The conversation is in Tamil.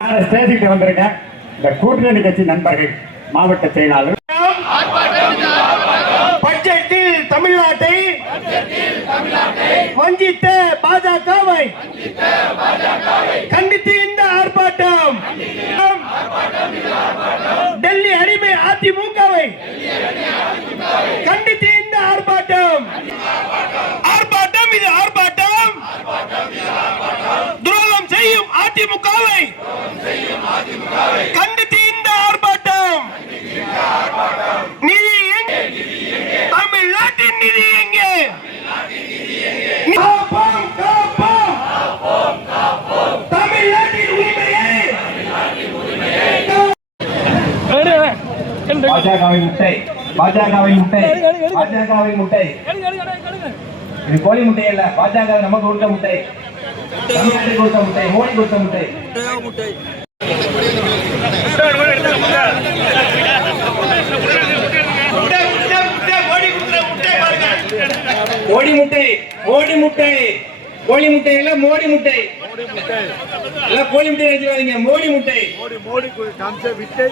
ஸ்டேஜுக்கு வந்திருக்க இந்த கூட்டணி கட்சி நண்பர்கள், மாவட்ட செயலாளர், பட்ஜெட்டில் தமிழ்நாட்டை வஞ்சித்த பாஜகவை கண்டித்து இந்த ஆர்ப்பாட்டம், டெல்லி அடிமை அதிமுகவை கண்டித்து இந்த ஆர்ப்பாட்டம், ஆர்ப்பாட்டம் இது ஆர்ப்பாட்டம், துரோகம் செய்யும் அதிமுகவை கண்டித்து இந்த ஆர்ப்பாட்டம், நிதி எங்கே, தமிழ்நாட்டின் நிதி எங்கே, காப்போம் காப்போம் தமிழ்நாட்டின் உரிமையை, பாஜகவின் முட்டை, பாஜகவின் முட்டை, பாஜகவின் முட்டை, இது கோழி முட்டை அல்ல, பாஜக நமக்கு கொடுத்த முட்டை, தமிழ்நாட்டுக்கு கொடுத்த முட்டை, மோடி கொடுத்த முட்டை, மோடி முட்டை, மோடி முட்டை, கோழி முட்டை இல்ல மோடி முட்டை, இல்ல கோழி முட்டை வச்சுக்காதீங்க, மோடி முட்டை, மோடி காமிச்ச விட்டை.